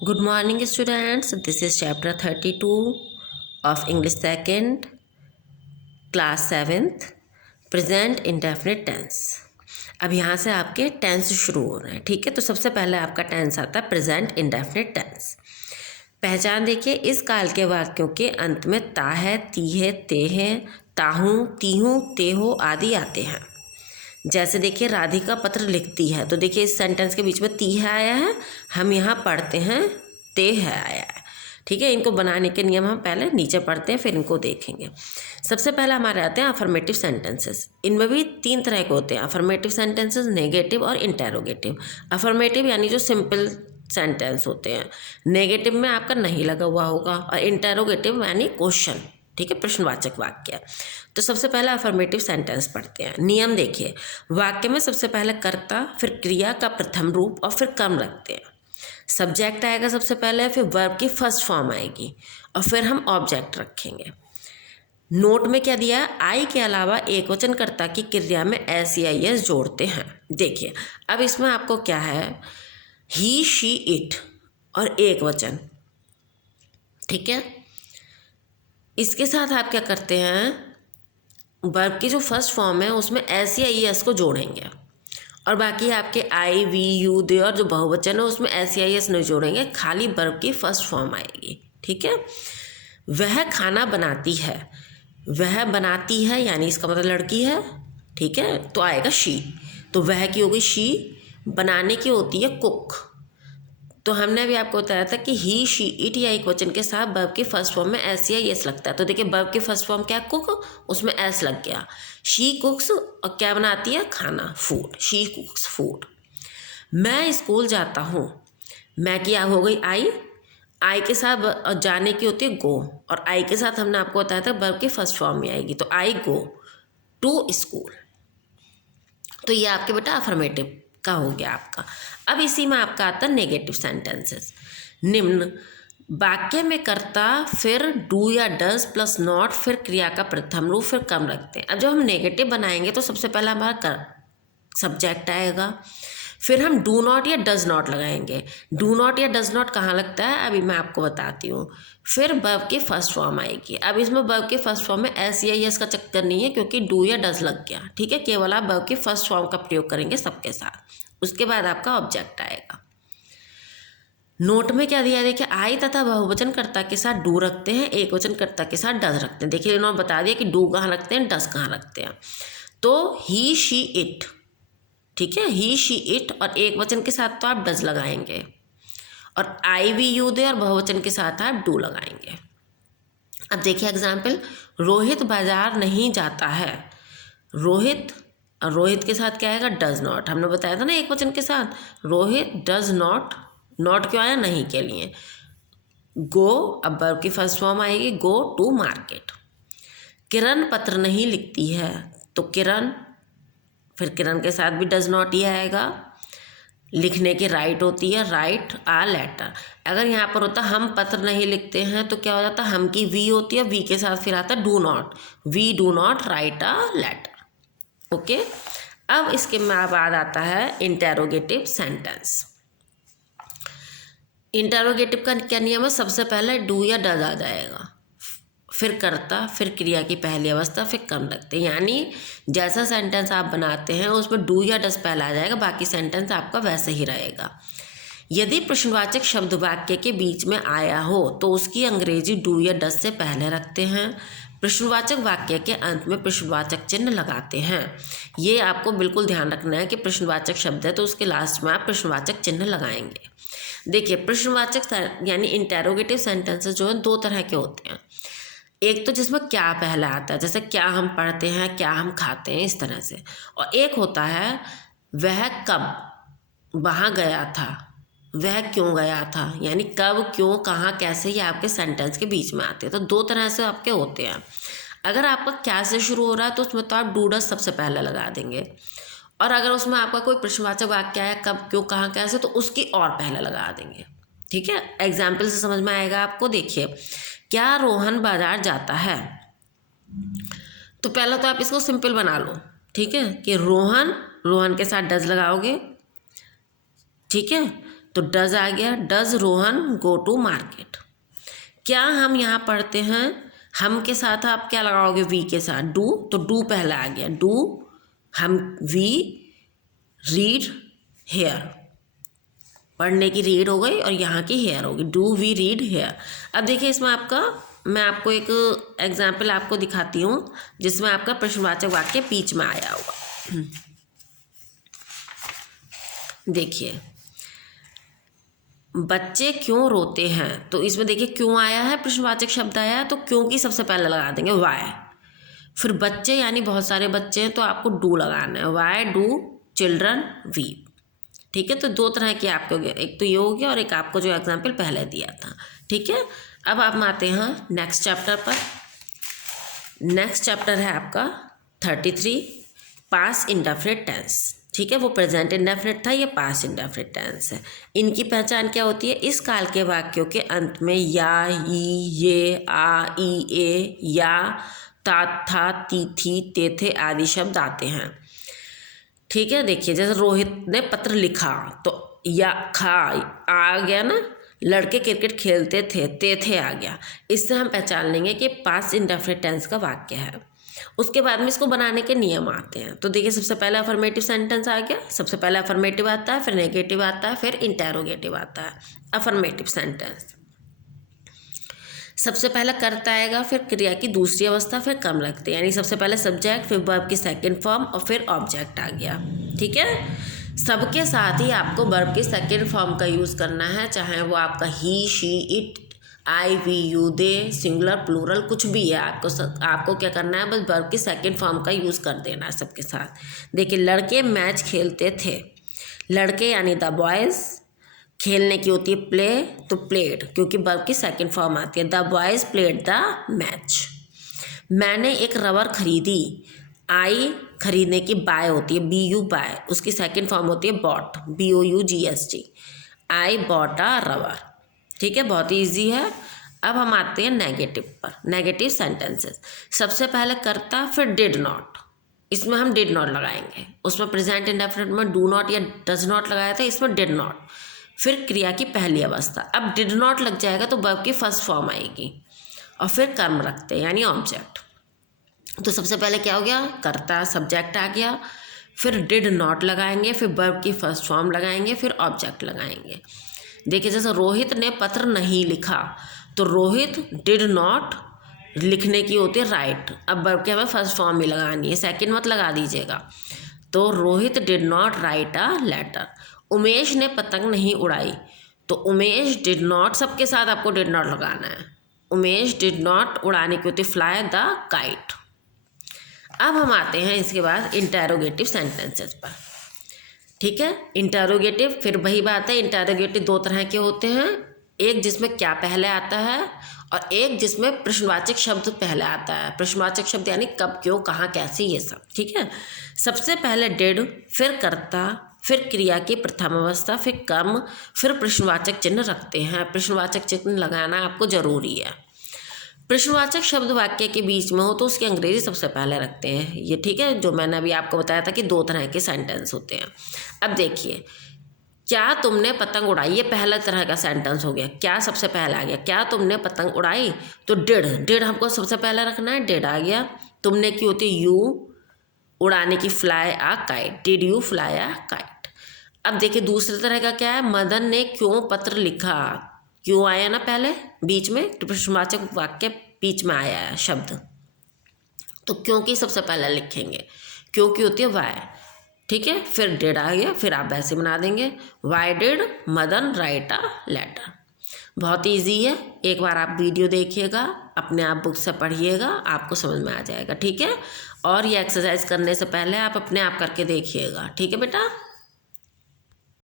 Good morning, students. This is chapter 32 of English 2nd, class 7th, present indefinite tense. अब यहाँ से आपके tense शुरू हो रहे हैं, ठीक है। तो सबसे पहले आपका टेंस आता है प्रेजेंट इंडेफिनिट टेंस। पहचान देखिए, इस काल के वाक्यों के अंत में ता है, ती है, ते है, ताहूँ, तीहूँ, तेहो आदि आते हैं। जैसे देखिए, राधिका पत्र लिखती है, तो देखिए इस सेंटेंस के बीच में ती है आया है, हम यहाँ पढ़ते हैं ते है आया है, ठीक है। इनको बनाने के नियम हम पहले नीचे पढ़ते हैं, फिर इनको देखेंगे। सबसे पहले हमारे आते हैं अफर्मेटिव सेंटेंसेस। इनमें भी तीन तरह के होते हैं, अफर्मेटिव सेंटेंसेस, नेगेटिव और इंटेरोगेटिव। अफर्मेटिव यानी जो सिंपल सेंटेंस होते हैं, नेगेटिव में आपका नहीं लगा हुआ होगा, और इंटेरोगेटिव यानी क्वेश्चन, ठीक है, प्रश्नवाचक वाक्य। तो सबसे पहले अफर्मेटिव सेंटेंस पढ़ते हैं। नियम देखिए, वाक्य में सबसे पहले कर्ता, फिर क्रिया का प्रथम रूप और फिर क्रम रखते हैं। सब्जेक्ट आएगा सबसे पहले, फिर वर्ब की फर्स्ट फॉर्म आएगी और फिर हम ऑब्जेक्ट रखेंगे। नोट में क्या दिया है, आई के अलावा एक वचन कर्ता की क्रिया में एस या एस जोड़ते हैं। देखिए अब इसमें आपको क्या है, ही, शी, इट और एक वचन, ठीक है। इसके साथ आप क्या करते हैं, वर्ब की जो फर्स्ट फॉर्म है उसमें एस या ई एस को जोड़ेंगे, और बाकी आपके आई, वी, यू, दे और जो बहुवचन है उसमें एस या ई एस नहीं जोड़ेंगे, खाली वर्ब की फर्स्ट फॉर्म आएगी, ठीक है। वह खाना बनाती है, वह बनाती है यानी इसका मतलब लड़की है, ठीक है, तो आएगा शी। तो वह की होगी शी, बनाने की होती है कुक। तो हमने अभी आपको बताया था कि ही, शी, इट या एक वचन के साथ वर्ब की फर्स्ट फॉर्म में एस या एस लगता है। तो देखिए वर्ब की फर्स्ट फॉर्म क्या, कुक, उसमें एस लग गया। शी कुक्स, और क्या बनाती है, खाना, फूड, शी कुक्स फूड। मैं स्कूल जाता हूँ, मैं क्या हो गई आई के साथ जाने की होती है गो, और आई के साथ हमने आपको बताया था वर्ब की फर्स्ट फॉर्म में आएगी, तो आई गो टू स्कूल। तो ये आपके बेटा अफर्मेटिव का हो गया आपका। अब इसी में आपका आता है नेगेटिव सेंटेंसेस। निम्न वाक्य में कर्ता, फिर डू या डज प्लस नॉट, फिर क्रिया का प्रथम रूप, फिर क्रम रखते हैं। अब जब हम नेगेटिव बनाएंगे तो सबसे पहला हमारा सब्जेक्ट आएगा, फिर हम डू नॉट या डज नॉट लगाएंगे। डू नॉट या डज नॉट कहाँ लगता है, अभी मैं आपको बताती हूँ। फिर वर्ब की फर्स्ट फॉर्म आएगी। अब इसमें वर्ब की फर्स्ट फॉर्म में एस या एस का चक्कर नहीं है, क्योंकि डू या डज लग गया, ठीक है। केवल आप वर्ब की फर्स्ट फॉर्म का प्रयोग करेंगे सबके साथ, उसके बाद आपका ऑब्जेक्ट आएगा। नोट में क्या दिया है, देखिए आई तथा बहुवचन कर्ता के साथ डू रखते हैं, एक वचन कर्ता के साथ डज रखते हैं। देखिए इन्होंने बता दिया कि डू कहाँ रखते हैं, डज कहाँ रखते हैं। तो ही, शी, इट, ठीक है, ही, शी, इट, और एक वचन के साथ तो आप डज लगाएंगे, और आई, वी, यू, दे और बहुवचन के साथ आप डू लगाएंगे। अब देखिए एग्जाम्पल, रोहित बाजार नहीं जाता है। रोहित, और रोहित के साथ क्या आएगा, डज नॉट। हमने बताया था ना एक वचन के साथ, रोहित डज नॉट, नॉट क्यों आया, नहीं के लिए। गो, अब वर्ब की फर्स्ट फॉर्म आएगी, गो टू मार्केट। किरण पत्र नहीं लिखती है, तो किरण, फिर किरण के साथ भी डज नॉट ही आएगा। लिखने की राइट होती है, राइट आ लेटर। अगर यहाँ पर होता हम पत्र नहीं लिखते हैं तो क्या हो जाता, हम की वी होती है, वी के साथ फिर आता do not, we do not write a letter, okay. अब इसके बाद आता है इंटेरोगेटिव सेंटेंस। इंटेरोगेटिव का क्या नियम है, सबसे पहले डू या डज आ जाएगा, फिर कर्ता, फिर क्रिया की पहली अवस्था, फिर क्रम रखते हैं। यानी जैसा सेंटेंस आप बनाते हैं उसमें डू या डज पहला आ जाएगा, बाकी सेंटेंस आपका वैसे ही रहेगा। यदि प्रश्नवाचक शब्द वाक्य के बीच में आया हो तो उसकी अंग्रेजी डू या डज से पहले रखते हैं। प्रश्नवाचक वाक्य के अंत में प्रश्नवाचक चिन्ह लगाते हैं। ये आपको बिल्कुल ध्यान रखना है कि प्रश्नवाचक शब्द है तो उसके लास्ट में आप प्रश्नवाचक चिन्ह लगाएंगे। देखिए प्रश्नवाचक यानी इंटेरोगेटिव सेंटेंसेस जो है दो तरह के होते हैं। एक तो जिसमें क्या पहला आता है, जैसे क्या हम पढ़ते हैं, क्या हम खाते हैं, इस तरह से। और एक होता है वह कब वहाँ गया था, वह क्यों गया था, यानी कब, क्यों, कहाँ, कैसे, ये आपके सेंटेंस के बीच में आते हैं। तो दो तरह से आपके होते हैं। अगर आपका क्या से शुरू हो रहा है तो उसमें तो आप डू डज सबसे पहले लगा देंगे, और अगर उसमें आपका कोई प्रश्नवाचक वाक्य है, कब, क्यों, कहाँ, कैसे, तो उसकी और पहले लगा देंगे, ठीक है। एग्जाम्पल से समझ में आएगा आपको। देखिए, क्या रोहन बाजार जाता है, तो पहला तो आप इसको सिंपल बना लो, ठीक है, कि रोहन, रोहन के साथ डज लगाओगे, ठीक है। तो डज आ गया, does Rohan go to market. क्या हम यहाँ पढ़ते हैं, हम के साथ आप क्या लगाओगे, वी के साथ डू, तो डू पहले आ गया, डू हम वी रीड हेयर, पढ़ने की रीड हो गई और यहाँ की हेयर होगी, डू वी रीड हेयर। अब देखिए इसमें आपका, मैं आपको एक एग्जाम्पल आपको दिखाती हूँ जिसमें आपका प्रश्नवाचक वाक्य बीच में आया होगा। देखिए, बच्चे क्यों रोते हैं, तो इसमें देखिए क्यों आया है, प्रश्नवाचक शब्द आया है, तो क्यों की सबसे पहले लगा देंगे वाई। फिर बच्चे यानी बहुत सारे बच्चे हैं तो आपको डू लगाना है, वाई डू चिल्ड्रन वीप। ठीक है, तो दो तरह के आपके हो गए, एक तो ये हो गया और एक आपको जो एग्जाम्पल पहले दिया था। ठीक है, अब आप आते हैं नेक्स्ट चैप्टर पर। नेक्स्ट चैप्टर है आपका 33 पास इंडेफिनिट टेंस। ठीक है, वो प्रेजेंट इंडेफिनिट था, ये पास्ट इंडेफिनिट टेंस है। इनकी पहचान क्या होती है, इस काल के वाक्यों के अंत में या, ई, ये, आ, ई, ए, या, ता, था, ती, थी, ते, थे आदि शब्द आते हैं। ठीक है, देखिए जैसे रोहित ने पत्र लिखा तो या खा आ गया ना, लड़के क्रिकेट खेलते थे, ते थे आ गया। इससे हम पहचान लेंगे कि पास्ट इंडेफिनिट टेंस का वाक्य है। उसके बाद में इसको बनाने के नियम आते हैं। तो देखिए सबसे पहला अफर्मेटिव सेंटेंस आ गया, सबसे पहला अफर्मेटिव आता है, फिर नेगेटिव आता है, फिर इंटेरोगेटिव आता है। अफर्मेटिव सेंटेंस सबसे पहला कर्ता आएगा, फिर क्रिया की दूसरी अवस्था, फिर कर्म लगते, यानी सबसे पहले सब्जेक्ट, फिर वर्ब की सेकंड फॉर्म और फिर ऑब्जेक्ट आ गया। ठीक है, सबके साथ ही आपको वर्ब की सेकंड फॉर्म का यूज़ करना है, चाहे वो आपका he, she, it, I, we, you, they, singular, plural, कुछ भी है, आपको क्या करना है, बस वर्ब की सेकंड फॉर्म का यूज़ कर देना है सबके साथ। देखिए लड़के मैच खेलते थे, लड़के यानी द बॉयज़, खेलने की होती है प्ले, तो प्लेड, क्योंकि वर्ब की सेकंड फॉर्म आती है, the boys played the match. मैंने एक रबर खरीदी, आई खरीदने की बाय होती है, बी यू बाय, उसकी सेकंड फॉर्म होती है bought, B O U G S T, I bought a rubber. ठीक है, बहुत ही ईजी है। अब हम आते हैं नेगेटिव पर, नेगेटिव सेंटेंसेस। सबसे पहले करता, फिर डिड नॉट, इसमें हम डिड नॉट लगाएंगे। उसमें प्रेजेंट इंडेफिनिट में डू नॉट या डज नॉट लगाया था, इसमें डिड नॉट। फिर क्रिया की पहली अवस्था, अब डिड नॉट लग जाएगा तो वर्ब की फर्स्ट फॉर्म आएगी और फिर कर्म रखते हैं यानी ऑब्जेक्ट। तो सबसे पहले क्या हो गया, कर्ता सब्जेक्ट आ गया, फिर डिड नॉट लगाएंगे, फिर वर्ब की फर्स्ट फॉर्म लगाएंगे, फिर ऑब्जेक्ट लगाएंगे। देखिए जैसे रोहित ने पत्र नहीं लिखा, तो रोहित डिड नॉट लिखने की होती है राइट, अब वर्ब के हमें फर्स्ट फॉर्म ही लगानी है, सेकंड मत लगा दीजिएगा। तो Rohit did not write a letter. Umesh ने पतंग नहीं उड़ाई, तो उमेश डिड नॉट, सबके साथ आपको डिड नॉट लगाना है, उमेश डिड नॉट उड़ाने की होती फ्लाई द काइट। अब हम आते हैं इसके बाद इंटेरोगेटिव सेंटेंसेस पर। ठीक है, इंटेरोगेटिव फिर वही बात है, इंटेरोगेटिव दो तरह के होते हैं, एक जिसमें क्या पहले आता है और एक जिसमें प्रश्नवाचक शब्द पहले आता है। प्रश्नवाचक शब्द यानी कब, क्यों, कहाँ, कैसे, ये सब। ठीक है, सबसे पहले डिड, फिर कर्ता, फिर क्रिया की प्रथम अवस्था, फिर कर्म, फिर प्रश्नवाचक चिन्ह रखते हैं। प्रश्नवाचक चिन्ह लगाना आपको जरूरी है। प्रश्नवाचक शब्द वाक्य के बीच में हो तो उसकी अंग्रेजी सबसे पहले रखते हैं ये। ठीक है, जो मैंने अभी आपको बताया था कि दो तरह के सेंटेंस होते हैं। अब देखिए, क्या तुमने पतंग उड़ाई, ये पहला तरह का सेंटेंस हो गया, क्या सबसे पहले आ गया, क्या तुमने पतंग उड़ाई, तो डिड, डिड हमको सबसे पहले रखना है, डिड आ गया। तुमने की होती है यू, उड़ाने की fly a kite, did you fly a kite. अब देखिए दूसरे तरह का क्या है, मदन ने क्यों पत्र लिखा, क्यों आया ना पहले बीच में, तो प्रश्नवाचक वाक्य बीच में आया है शब्द, तो क्यों की सबसे पहले लिखेंगे, क्यों की होती है वाई। ठीक है, फिर डिड आ गया, फिर आप वैसे बना देंगे, why did Madan write a letter. बहुत ईजी है, एक बार आप वीडियो देखिएगा, अपने आप बुक से पढ़िएगा, आपको समझ में आ जाएगा। ठीक है, और ये एक्सरसाइज करने से पहले आप अपने आप करके देखिएगा। ठीक है बेटा।